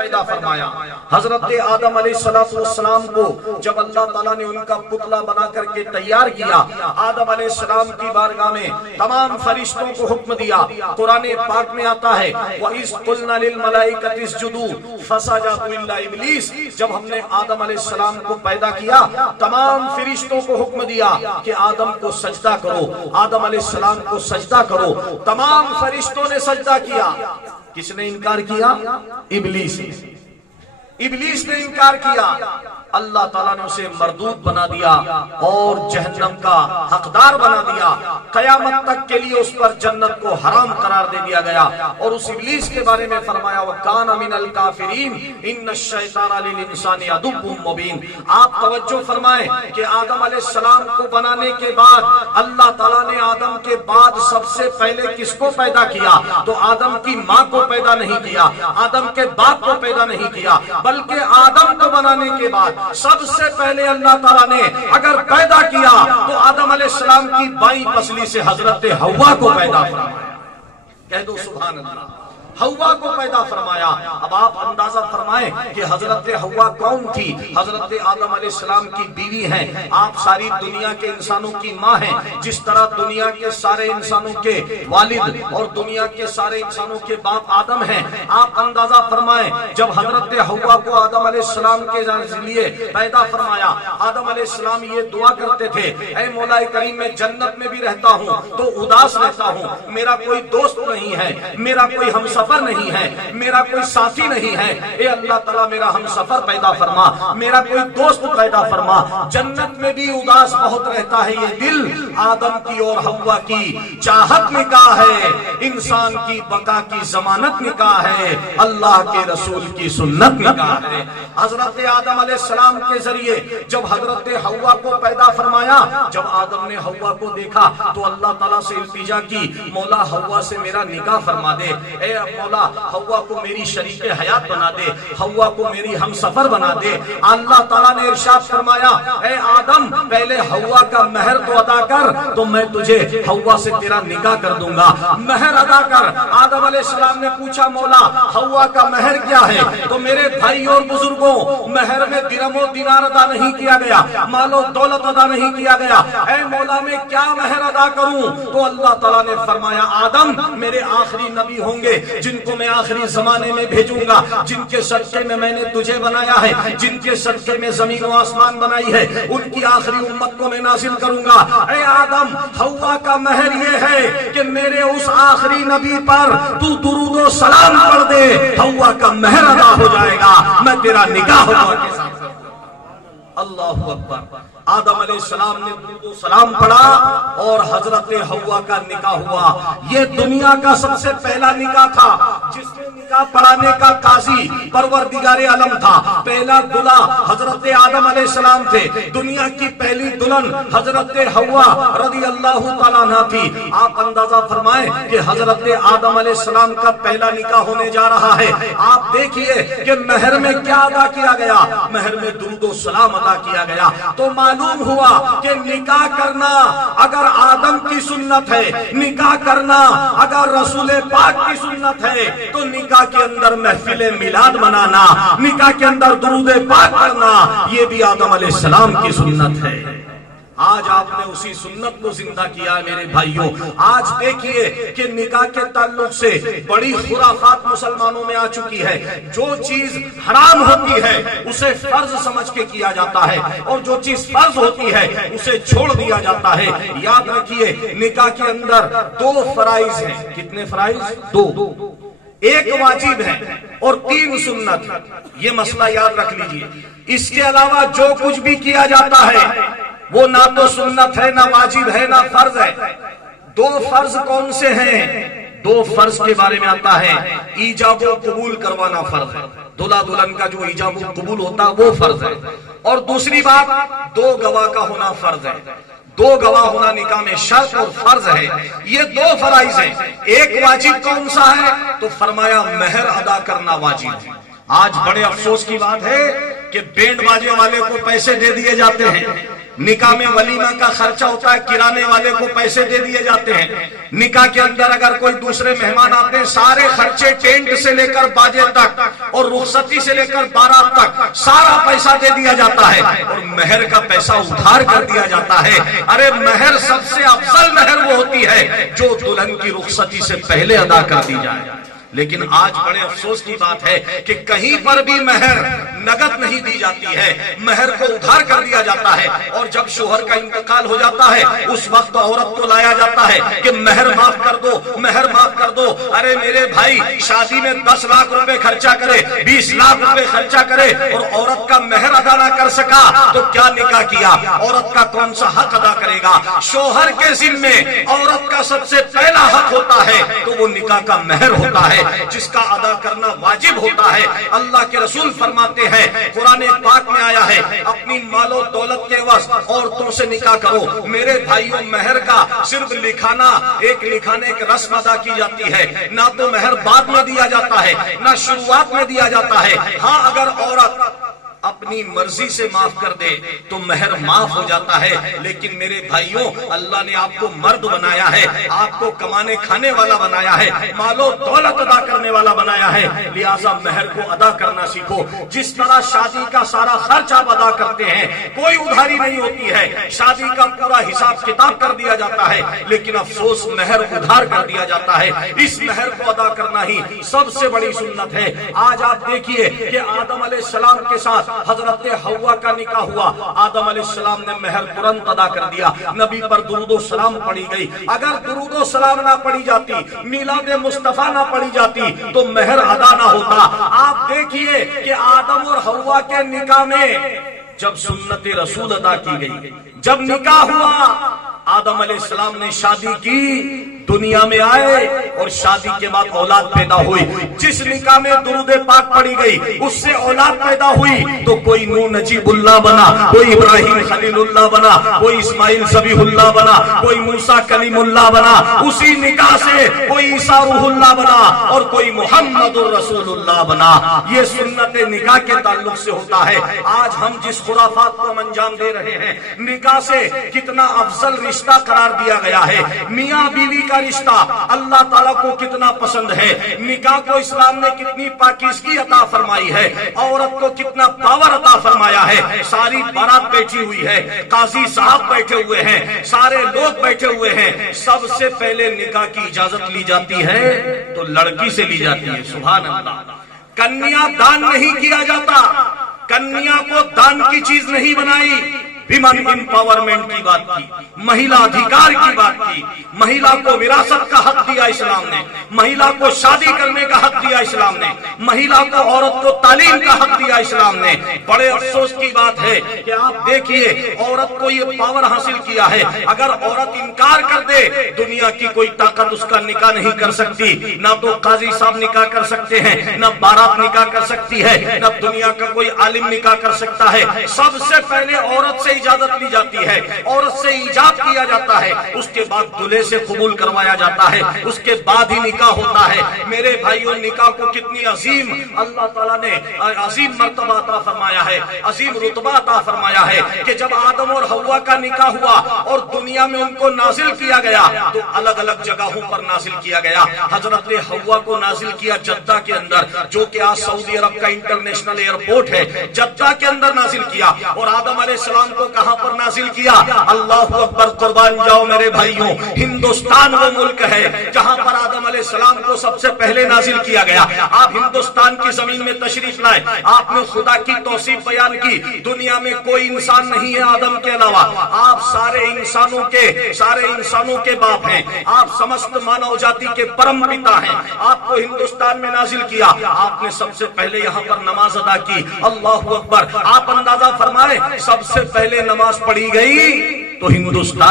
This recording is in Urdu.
پیدا فرمایا۔ حضرت آدم علیہ السلام کو جب اللہ تعالیٰ نے ان کا پتلا بنا کر کے تیار کیا، آدم علیہ السلام کی بارگاہ میں تمام فرشتوں کو حکم دیا۔ قرآن پاک میں آتا ہے وَإِذْ قُلْنَا لِلْمَلَائِكَةِ اسْجُدُوا فَسَجَدُوا إِلَّا إِبْلِيسَ، جب ہم نے آدم علیہ السلام کو پیدا کیا تمام فرشتوں کو حکم دیا کہ آدم کو سجدہ کرو، آدم علیہ السلام کو سجدہ کرو۔ تمام فرشتوں نے سجدہ کیا، کس نے انکار کیا؟ ابلیس نے انکار کیا۔ اللہ تعالیٰ نے اسے مردود بنا دیا اور جہنم کا حقدار بنا دیا۔ قیامت تک کے لیے اس پر جنت کو حرام قرار دے دیا گیا، اور اس ابلیس کے بارے میں فرمایا وَكَانَ مِنَ الْكَافِرِينَ إِنَّ الشَّيْطَانَ لِلْإِنسَانِ عَدُوٌّ مُّبِينٌ۔ آپ توجہ فرمائیں کہ آدم علیہ السلام کو بنانے کے بعد اللہ تعالیٰ نے آدم کے بعد سب سے پہلے کس کو پیدا کیا؟ تو آدم کی ماں کو پیدا نہیں کیا، آدم کے باپ کو پیدا نہیں کیا، بلکہ آدم کو بنانے کے بعد سب سے پہلے اللہ تعالیٰ نے اگر پیدا کیا تو آدم علیہ السلام کی بائیں پسلی سے حضرت حوا کو پیدا فرمایا۔ کہہ دو سبحان اللہ، حوا کو پیدا فرمایا۔ اب آپ اندازہ فرمائیں کہ حضرت حوا کون تھی؟ حضرت آدم علیہ السلام کی بیوی ہیں۔ آپ ساری دنیا کے انسانوں کی ماں ہیں، جس طرح دنیا کے سارے انسانوں کے والد اور دنیا کے سارے انسانوں کے باپ آدم ہیں۔ آپ اندازہ فرمائیں جب حضرت حوا کو آدم علیہ السلام کے لیے پیدا فرمایا، آدم علیہ السلام یہ دعا کرتے تھے اے مولا کریم میں جنت میں بھی رہتا ہوں تو اداس رہتا ہوں، میرا کوئی دوست نہیں ہے، میرا کوئی ہمسفر نہیں ہے، میرا کوئی ساتھی نہیں ہے، اے اللہ تعالیٰ میرا ہم سفر پیدا فرما، میرا کوئی دوست پیدا فرما۔ جنت میں بھی اداس بہت رہتا ہے یہ دل۔ آدم کی اور حوا کی چاہت نکاح ہے، انسان کی بقا کی ضمانت نکاح ہے، اللہ کے رسول کی سنت نکاح ہے۔ حضرت آدم علیہ السلام کے ذریعے جب حضرت حوا کو پیدا فرمایا، جب آدم نے حوا کو دیکھا تو اللہ تعالیٰ سے التجا کی مولا حوا سے میرا نکاح فرما دے، اے مولا حوا کو میری شریک حیات بنا دے، حوا کو میری ہم سفر بنا دے۔ اللہ تعالیٰ نے ارشاد فرمایا اے آدم پہلے حوا کا مہر تو ادا کر تو میں تجھے حوا سے تیرا نکاح کر دوں گا، مہر ادا کر۔ آدم علیہ السلام نے پوچھا مولا حوا کا مہر کیا ہے؟ تو میرے بھائی اور بزرگوں مہر میں درہم و دینار ادا نہیں کیا گیا، مال و دولت ادا نہیں کیا گیا، اے مولا میں کیا مہر ادا کروں؟ تو اللہ تعالیٰ نے فرمایا آدم میرے آخری نبی ہوں گے جن کو میں آخری زمانے میں بھیجوں گا، جن کے صدقے میں نے تجھے بنایا ہے، جن کے صدقے میں زمین و آسمان بنائی ہے، ان کی آخری امت کو میں نازل کروں گا۔ اے آدم حوا کا مہر یہ ہے کہ میرے اس آخری نبی پر تو درود و سلام پڑھ دے، حوا کا مہر ادا ہو جائے گا، میں تیرا نکاح حوا کے ساتھ کروں گا۔ اللہ اکبر۔ آدم علیہ السلام نے درود و سلام پڑھا اور حضرت حوا کا نکاح ہوا۔ یہ دنیا کا سب سے پہلا نکاح تھا جس میں نکاح پڑھانے کا قاضی پروردگار عالم تھا۔ پہلا دلہا حضرت آدم علیہ السلام تھے، دنیا کی پہلی دلہن حضرت حوا رضی اللہ تعالیٰ عنہا تھی۔ آپ اندازہ فرمائیں کہ حضرت آدم علیہ السلام کا پہلا نکاح ہونے جا رہا ہے۔ آپ دیکھیے کہ مہر میں کیا ادا کیا گیا؟ مہر میں درود و سلام ادا کیا گیا۔ تو معلوم ہوا کہ نکاح کرنا اگر آدم کی سنت ہے، نکاح کرنا اگر رسول پاک کی سنت ہے، تو نکاح کے اندر محفل میلاد منانا، نکاح کے اندر درود پاک کرنا، یہ بھی آدم علیہ السلام کی سنت ہے۔ آج آپ نے اسی سنت کو زندہ کیا ہے میرے بھائیوں۔ آج دیکھیے کہ نکاح کے تعلق سے بڑی خرافات مسلمانوں میں آ چکی ہے۔ جو چیز حرام ہوتی ہے اسے فرض سمجھ کے کیا جاتا ہے، اور جو چیز فرض ہوتی ہے اسے چھوڑ دیا جاتا ہے۔ یاد رکھیے نکاح کے اندر دو فرائض ہیں۔ کتنے فرائض؟ دو، ایک واجب ہے اور 3 سنت۔ یہ مسئلہ یاد رکھ لیجئے۔ اس کے علاوہ جو کچھ بھی کیا جاتا ہے وہ نہ تو سنت ہے، نہ واجب ہے، نہ فرض ہے۔ 2 فرض کون سے ہیں؟ 2 فرض کے بارے میں آتا ہے ایجاب و قبول کروانا فرض ہے، دلہا دلہن کا جو ایجاب و قبول ہوتا ہے وہ فرض ہے۔ اور دوسری بات 2 گواہ کا ہونا فرض ہے۔ 2 گواہ ہونا نکاح میں شرط اور فرض ہے۔ یہ 2 فرائض ہیں۔ ایک واجب کون سا ہے؟ تو فرمایا مہر ادا کرنا واجب ہے۔ آج بڑے افسوس کی بات ہے کہ بینڈ باجے والے کو پیسے دے دیے جاتے ہیں، نکاح میں ولیمہ کا خرچہ ہوتا ہے، کرانے والے کو پیسے دے دیے جاتے ہیں۔ نکاح کے اندر اگر کوئی دوسرے مہمان آتے ہیں، سارے خرچے ٹینٹ سے لے کر باجے تک اور رخصتی سے لے کر بارات تک سارا پیسہ دے دیا جاتا ہے، اور مہر کا پیسہ ادھار کر دیا جاتا ہے۔ ارے مہر سب سے افضل مہر وہ ہوتی ہے جو دلہن کی رخصتی سے پہلے ادا کر دی جائے۔ لیکن آج بڑے افسوس کی بات ہے کہ کہیں پر بھی مہر نقد نہیں دی جاتی ہے، مہر کو ادھار کر دیا جاتا ہے، اور جب شوہر کا انتقال ہو جاتا ہے اس وقت عورت کو لایا جاتا ہے کہ مہر معاف کر دو، مہر معاف کر دو۔ ارے میرے بھائی، شادی میں 10 لاکھ روپے خرچہ کرے، 20 لاکھ روپے خرچہ کرے اور عورت کا مہر ادا نہ کر سکا تو کیا نکاح کیا؟ عورت کا کون سا حق ادا کرے گا؟ شوہر کے ذمے عورت کا سب سے پہلا حق ہوتا ہے تو وہ نکاح کا مہر ہوتا ہے، جس کا ادا کرنا واجب ہوتا ہے۔ اللہ کے رسول فرماتے ہیں، قرآن پاک میں آیا ہے، اپنی مال و دولت کے عوض عورتوں سے نکاح کرو۔ میرے بھائیوں، مہر کا صرف لکھانے ایک رسم ادا کی جاتی ہے، نہ تو مہر بعد میں دیا جاتا ہے نہ شروعات میں دیا جاتا ہے۔ ہاں، اگر عورت اپنی مرضی سے معاف کر دے تو مہر معاف ہو جاتا ہے، لیکن میرے بھائیوں، اللہ نے آپ کو مرد بنایا ہے، آپ کو کمانے کھانے والا بنایا ہے، مال و دولت ادا کرنے والا بنایا ہے، لہٰذا مہر کو ادا کرنا سیکھو۔ جس طرح شادی کا سارا خرچ آپ ادا کرتے ہیں، کوئی ادھاری نہیں ہوتی ہے، شادی کا پورا حساب کتاب کر دیا جاتا ہے، لیکن افسوس مہر ادھار کر دیا جاتا ہے۔ اس مہر کو ادا کرنا ہی سب سے بڑی سنت ہے۔ آج آپ دیکھیے کہ آدم علیہ السلام کے ساتھ حضرت حوا کا نکاح ہوا، آدم علیہ السلام نے مہر ترنت ادا کر دیا، نبی پر درود و سلام پڑھی گئی۔ اگر درود و سلام نہ پڑھی جاتی، میلاد مصطفیٰ نہ پڑھی جاتی تو مہر ادا نہ ہوتا۔ آپ دیکھیے کہ آدم اور حوا کے نکاح میں جب سنت رسول ادا کی گئی، جب نکاح ہوا، آدم علیہ السلام نے شادی کی، دنیا میں آئے اور شادی کے بعد اولاد پیدا ہوئی۔ جس نکاح میں درود پاک پڑھی گئی اس سے اولاد پیدا ہوئی تو کوئی نوح نجیب اللہ بنا، کوئی ابراہیم خلیل اللہ بنا، کوئی اسماعیل ذبیح اللہ بنا، کوئی موسیٰ کلیم اللہ بنا۔ اسی نکاح سے کوئی عیسیٰ روح اللہ بنا اور کوئی محمد الرسول اللہ بنا۔ یہ سنت نکاح کے تعلق سے ہوتا ہے۔ آج ہم جس خرافات کو انجام دے رہے ہیں، نکاح سے کتنا افضل رشتہ قرار دیا گیا ہے، میاں بیوی کا رشتہ اللہ تعالیٰ کو کتنا پسند ہے، نکاح کو اسلام نے کتنی پاکیزگی عطا فرمائی ہے، عورت کو کتنا پاور عطا فرمایا ہے۔ ساری بارات بیٹھی ہوئی ہے، قاضی صاحب بیٹھے ہوئے ہیں، سارے لوگ بیٹھے ہوئے ہیں، سب سے پہلے نکاح کی اجازت لی جاتی ہے تو لڑکی سے لی جاتی ہے۔ سبحان اللہ۔ کنیا دان نہیں کیا جاتا، کنیا کو دان کی چیز نہیں بنائی۔ ویمن امپاورمنٹ کی بات کی، مہیلا ادھیکار کی بات کی، مہیلا کو وراثت کا حق دیا اسلام نے، مہیلا کو شادی کرنے کا حق دیا اسلام نے، مہیلا کو عورت کو تعلیم کا حق دیا اسلام نے۔ بڑے افسوس کی بات ہے کہ آپ دیکھیے عورت کو یہ پاور حاصل کیا ہے، اگر عورت انکار کر دے دنیا کی کوئی طاقت اس کا نکاح نہیں کر سکتی، نہ تو قاضی صاحب نکاح کر سکتے ہیں، نہ بارات نکاح کر سکتی ہے، نہ دنیا کا کوئی عالم نکاح کر سکتا ہے۔ سب سے پہلے عورت سے اجازت لی جاتی ہے، عورت سے ایجاب کیا جاتا ہے، اس کے بعد دلہے سے قبول کروایا جاتا ہے، اس کے بعد ہی نکاح ہوتا ہے۔ میرے بھائیوں، نکاح کو کتنی عظیم اللہ تعالیٰ نے عظیم مرتبہ عطا فرمایا ہے، عظیم رتبہ عطا فرمایا ہے کہ جب آدم اور حوا کا نکاح ہوا اور دنیا میں ان کو نازل کیا گیا تو الگ الگ جگہوں پر نازل کیا گیا۔ حضرت حوا کو نازل کیا جدہ کے اندر، جو کہ آج سعودی عرب کا انٹرنیشنل ایئرپورٹ ہے، جدہ کے اندر نازل کیا، اور آدم علیہ السلام کو کہاں پر نازل کیا؟ اللہ اکبر، قربان جاؤ میرے بھائیوں، ہندوستان وہ ملک ہے جہاں پر آدم علیہ السلام کو سب سے پہلے نازل کیا گیا۔ آپ ہندوستان کی زمین میں تشریف لائے، آپ نے خدا کی توصیف بیان کی، دنیا میں کوئی انسان نہیں ہے آدم کے علاوہ، آپ سارے انسانوں کے باپ ہیں، آپ سمست مانو جاتی کے پرم پتا ہیں۔ آپ کو ہندوستان میں نازل کیا، آپ نے سب سے پہلے یہاں پر نماز ادا کی۔ اللہ اکبر، آپ اندازہ فرمائیں سب سے پہلے نماز پڑھی گئی تو ہندوستان